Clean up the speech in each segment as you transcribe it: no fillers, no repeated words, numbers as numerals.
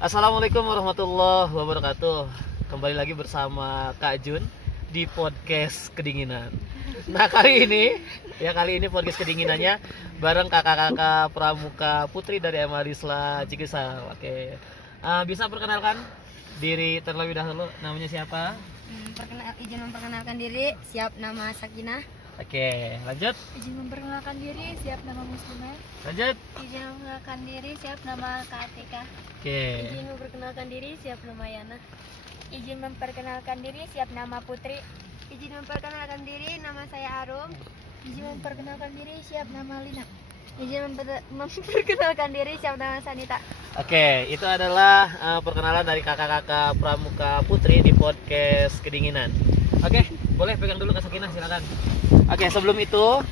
Assalamualaikum warahmatullahi wabarakatuh. Kembali lagi bersama Kak Jun di podcast Kedinginan. Nah kali ini podcast Kedinginannya bareng kakak-kakak pramuka putri dari MA Risla Cikisau. Oke, bisa perkenalkan diri terlebih dahulu, namanya siapa? Izin memperkenalkan diri, siap nama Sakinah. Oke, lanjut. Izin memperkenalkan diri, siap nama Muslimah. Lanjut. Izin memperkenalkan diri, siap nama Kak Atika. Oke. Izin memperkenalkan diri, siap nama Yana. Izin memperkenalkan diri, siap nama Putri. Izin memperkenalkan diri, nama saya Arum. Izin memperkenalkan diri, siap nama Lina. Izin memperkenalkan diri, siap nama Sanita. Oke, itu adalah perkenalan dari kakak-kakak pramuka putri di podcast Kedinginan. Oke, boleh pegang dulu Kak Sakinah, silakan. Oke, sebelum itu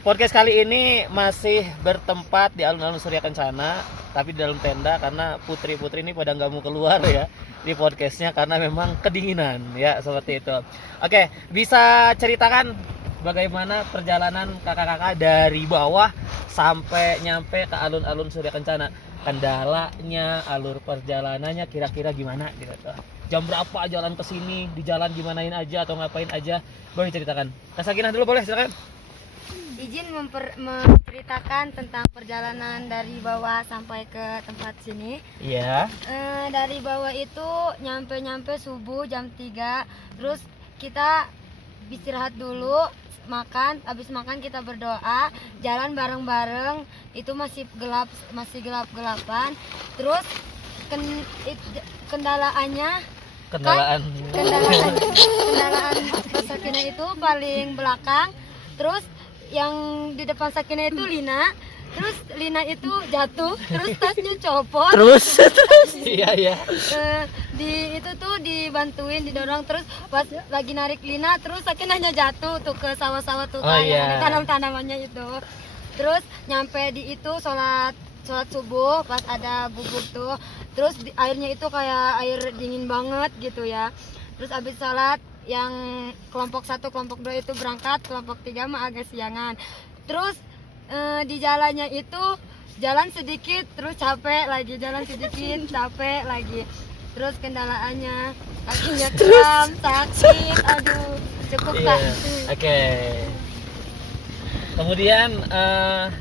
podcast kali ini masih bertempat di alun-alun Surya Kencana, tapi di dalam tenda karena putri-putri ini pada nggak mau keluar ya di podcastnya karena memang kedinginan ya, seperti itu. Oke, bisa ceritakan bagaimana perjalanan kakak-kakak dari bawah sampai nyampe ke alun-alun Surya Kencana? Kendalanya, alur perjalanannya kira-kira gimana gitu. Jam berapa jalan ke sini, di jalan gimanain aja atau ngapain aja, boleh ceritakan. Kak Sakinah dulu boleh, silakan. Izin menceritakan tentang perjalanan dari bawah sampai ke tempat sini. Iya. Dari bawah itu nyampe subuh jam 3. Terus kita istirahat dulu, makan. Habis makan kita berdoa, jalan bareng-bareng. Itu masih gelap-gelapan. Terus kendalaannya Kendalaan. kendalaan Sakinah itu paling belakang. Terus yang di depan Sakinah itu Lina. Terus Lina itu jatuh, terus tasnya copot. Terus iya. Di itu tuh dibantuin, didorong, terus pas lagi narik Lina, terus Sakinahnya jatuh tuh ke sawah-sawah tuh, iya. di tanam-tanamannya itu. Terus nyampe di itu sholat subuh, pas ada gubuk tuh. Terus airnya itu kayak air dingin banget gitu ya. Terus abis sholat yang kelompok 1, kelompok 2 itu berangkat, kelompok 3 mah agak siangan. Terus di jalannya itu jalan sedikit terus capek lagi, jalan sedikit capek lagi. Terus kendalaannya kakinya kram, sakit, aduh cukup Kak. Oke. Kemudian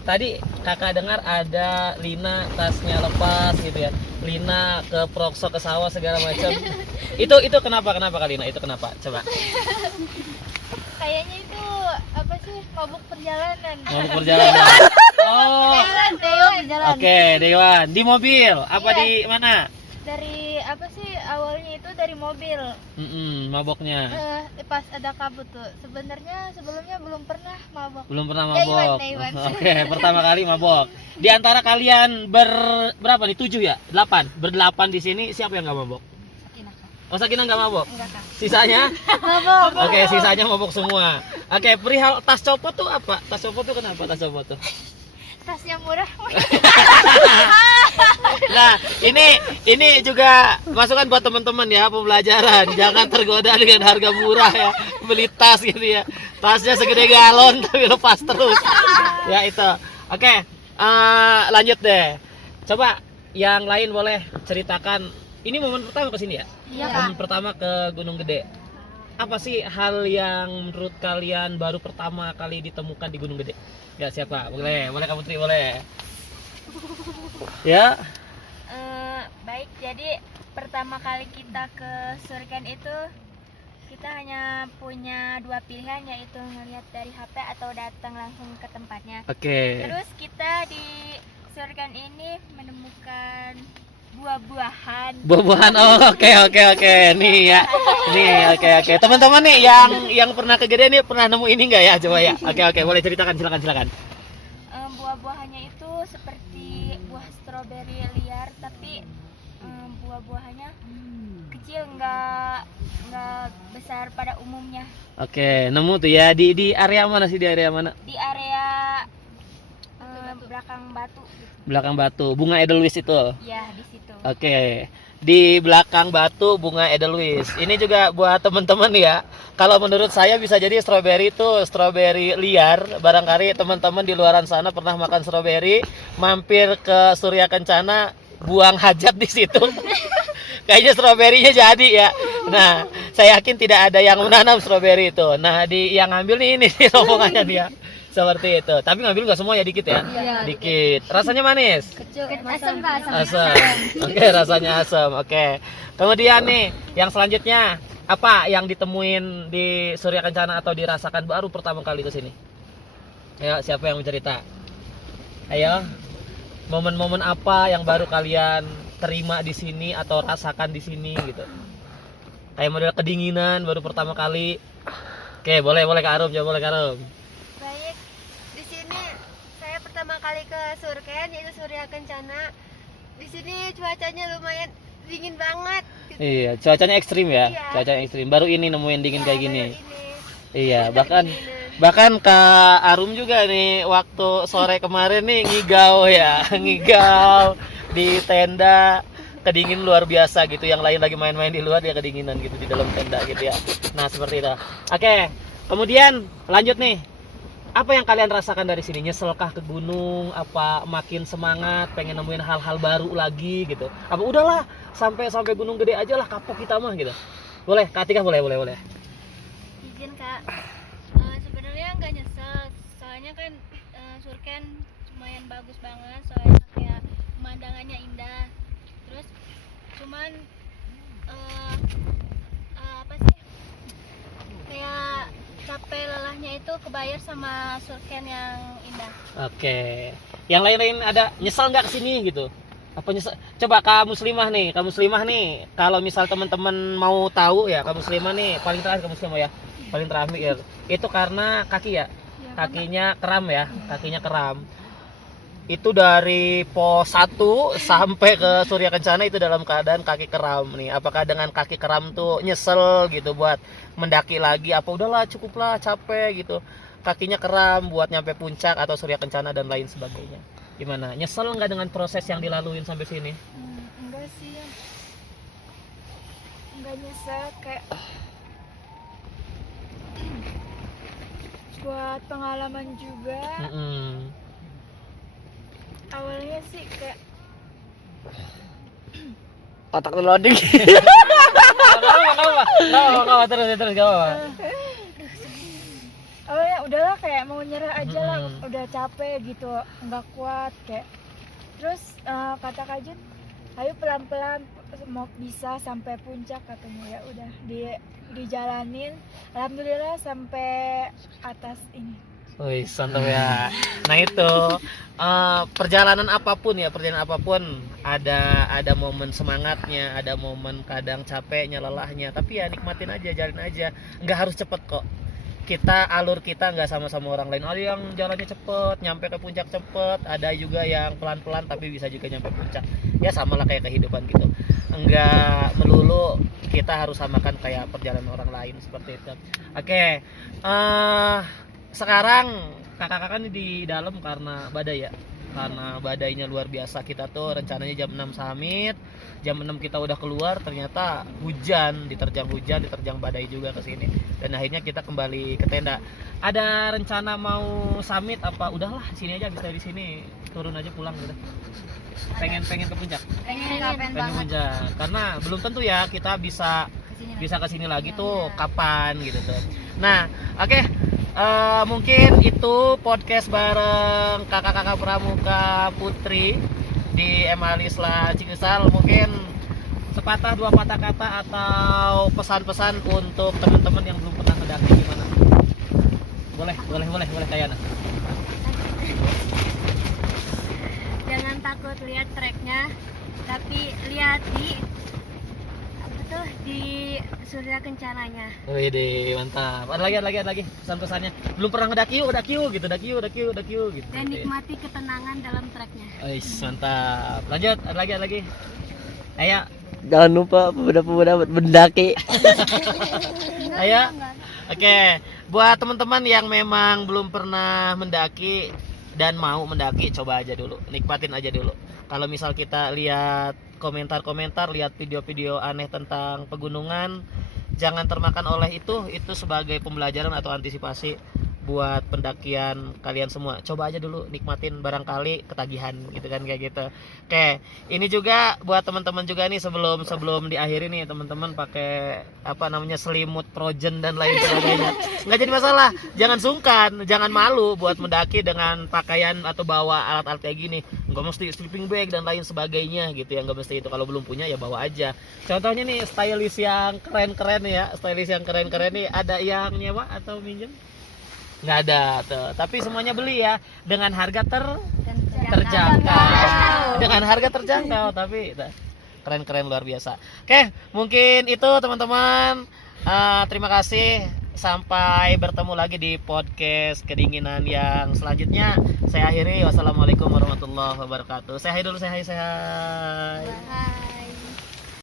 tadi kakak dengar ada Lina tasnya lepas gitu ya. Lina ke proksok ke sawah segala macam. Itu kenapa Kak Lina? Itu kenapa? Coba. Kayaknya itu apa sih, mabuk perjalanan. Mau perjalanan. Oh. Dewan jalan. Oke, Dewan. Di mobil apa Iya. di mana? Dari apa sih, awalnya itu dari mobil. Maboknya. Pas ada kabut tuh. Sebenarnya sebelumnya belum pernah mabok. Belum pernah Ya, mabok. Iwan. Oke, pertama kali mabok. Di antara kalian berapa nih? 7 ya? 8. Berdelapan di sini siapa yang nggak mabok? Sakinah, Kak. Oh, Sakinah nggak mabok? Enggak, Kak. Sisanya? Mabok. Oke, sisanya mabok semua. Oke, perihal tas copot tuh apa? Tas copot tuh kenapa tas copot tuh? Tasnya murah. Nah, ini juga masukan buat teman-teman ya, pembelajaran. Jangan tergoda dengan harga murah ya. Beli tas gitu ya. Tasnya segede galon tapi lepas terus. Ya itu. Oke, lanjut deh. Coba yang lain boleh ceritakan. Ini momen pertama ke sini ya? Iya, Momen pertama ke Gunung Gede. Apa sih hal yang menurut kalian baru pertama kali ditemukan di Gunung Gede? Ya siapa? Boleh Kak Putri, boleh. Ya. Baik, jadi pertama kali kita ke Surken itu kita hanya punya 2 pilihan, yaitu ngeliat dari HP atau datang langsung ke tempatnya. Oke. Terus kita di Surken ini menemukan buah-buahan. Buah-buahan. Oh, oke. Nih ya. Nih, oke. Teman-teman nih yang pernah ke Gede nih pernah nemu ini enggak ya? Coba ya. Oke, boleh ceritakan, silakan. Buah-buahannya itu seperti buah stroberi liar, tapi buah-buahannya kecil, nggak besar pada umumnya. Oke, nemu tuh ya di area mana sih? Di area mana? Di area belakang batu. Belakang batu. Bunga Edelweiss itu. Ya, di situ. Oke. Di belakang batu bunga Edelweiss. Ini juga buat teman-teman ya. Kalau menurut saya bisa jadi stroberi itu stroberi liar. Barangkali teman-teman di luaran sana pernah makan stroberi, mampir ke Surya Kencana, buang hajat di situ. Kayaknya stroberinya jadi ya. Nah, saya yakin tidak ada yang menanam stroberi itu. Nah, yang ngambil nih ini nih rombongannya dia. Seperti itu. Tapi ngambil nggak semua ya, dikit ya? Iya. Dikit. Rasanya manis? Kecil, Asam Kak, Asam. Oke, rasanya asam. Oke. Kemudian nih, yang selanjutnya apa yang ditemuin di Surya Kencana atau dirasakan baru pertama kali ke sini? Ayo, siapa yang mau cerita? Ayo. Momen-momen apa yang baru kalian terima di sini atau rasakan di sini gitu? Kayak model kedinginan baru pertama kali. Oke, boleh Kak Arum, boleh Kak Arum. baik. Di sini saya pertama kali ke Surken, yaitu Surya Kencana. Di sini cuacanya lumayan dingin banget. Iya, cuacanya ekstrim ya. Iya. Cuacanya ekstrim. Baru ini nemuin dingin kayak gini. Baru ini. Iya, bahkan Kak Arum juga nih waktu sore kemarin nih ngigau ya, ngigau di tenda, kedingin luar biasa gitu. Yang lain lagi main-main di luar, dia kedinginan gitu di dalam tenda gitu ya. Nah, seperti itu. Oke, kemudian lanjut nih. Apa yang kalian rasakan dari sini? Nyeselkah ke gunung? Apa makin semangat pengen nemuin hal-hal baru lagi gitu? Apa udahlah sampai gunung gede aja lah, kapok kita mah gitu. Boleh, Kak Atika boleh. Izin Kak. Sebenarnya nggak nyesel, soalnya kan Surken lumayan bagus banget, soalnya kayak pemandangannya indah. Terus cuman apa sih? Kayak capek lelahnya itu kebayar sama Surken yang indah. Oke. Yang lain-lain ada nyesal nggak kesini gitu? Apa nyesal? Coba Kak Muslimah nih, kalau misal teman-teman mau tahu ya, Kak Muslimah nih paling terakhir Kak Muslimah ya, paling terakhir itu karena kaki ya, kakinya keram. Itu dari pos 1 sampai ke Surya Kencana itu dalam keadaan kaki keram nih. Apakah dengan kaki keram tuh nyesel gitu buat mendaki lagi? Apa udahlah cukuplah capek gitu? Kakinya keram buat nyampe puncak atau Surya Kencana dan lain sebagainya. Gimana? Nyesel nggak dengan proses yang dilaluin sampai sini? Enggak sih, enggak nyesel, kayak buat pengalaman juga. Awalnya sih kayak Otak loading. Terus gak apa-apa. awalnya udahlah kayak mau nyerah aja lah, udah capek gitu, nggak kuat kayak. Terus kata Kajun, ayo pelan-pelan mau bisa sampai puncak katanya. Ya udah dijalanin, alhamdulillah sampai atas ini. Wih, santai ya. Nah itu perjalanan apapun ada momen semangatnya, ada momen kadang capeknya, lelahnya. Tapi ya nikmatin aja, jalin aja. Nggak harus cepet kok. Alur kita nggak sama-sama orang lain. Ada yang jalannya cepet, nyampe ke puncak cepet. Ada juga yang pelan-pelan tapi bisa juga nyampe puncak. Ya samalah kayak kehidupan gitu. Nggak melulu kita harus samakan kayak perjalanan orang lain seperti itu. Oke. Sekarang kakak-kakak ini di dalam karena badai ya. Karena badainya luar biasa. Kita tuh rencananya jam 6 summit. Jam 6 kita udah keluar, ternyata diterjang badai juga ke sini. Dan akhirnya kita kembali ke tenda. Ada rencana mau summit apa udahlah sini aja, bisa di sini turun aja pulang gitu. Pengen ke puncak. Pengen Pengen banget puncak. Karena belum tentu ya kita bisa ke sini lagi tuh kapan gitu tuh. Nah, oke. Mungkin itu podcast bareng kakak-kakak Pramuka Putri di Emalisla Cikesal. Mungkin sepatah dua patah kata atau pesan-pesan untuk teman-teman yang belum pernah mendaki gimana? Boleh Kayana. Jangan takut lihat treknya, tapi lihat di Surya Kencananya. Wih deh, mantap. Ada lagi pesan-pesannya. Belum pernah ngedaki yuk gitu. Dan nikmati ketenangan dalam treknya. Wis, mantap. Lanjut, ada lagi. Ayo. Jangan lupa pemuda-pemuda mendaki. Ayo. Oke, buat teman-teman yang memang belum pernah mendaki dan mau mendaki, coba aja dulu, nikmatin aja dulu. Kalau misal kita lihat komentar-komentar, lihat video-video aneh tentang pegunungan, jangan termakan oleh itu sebagai pembelajaran atau antisipasi buat pendakian kalian semua. Coba aja dulu nikmatin, barangkali ketagihan gitu kan, kayak gitu. Oke, ini juga buat teman-teman juga nih, sebelum diakhiri nih teman-teman pakai apa namanya selimut Projen dan lain sebagainya. Nggak jadi masalah, jangan sungkan, jangan malu buat mendaki dengan pakaian atau bawa alat-alat kayak gini. Nggak mesti sleeping bag dan lain sebagainya gitu ya, nggak mesti itu. Kalau belum punya ya bawa aja. Contohnya nih stylish yang keren-keren ya, stylish yang keren-keren nih, ada yang nyewa atau minjem? Nggak ada tuh, tapi semuanya beli ya dengan harga terjangkau. Dengan harga terjangkau, tapi keren-keren luar biasa. Oke, mungkin itu teman-teman. Terima kasih. Sampai bertemu lagi di podcast kedinginan yang selanjutnya. Saya akhiri. Wassalamualaikum warahmatullahi wabarakatuh. Say hi dulu, say hi. Bye.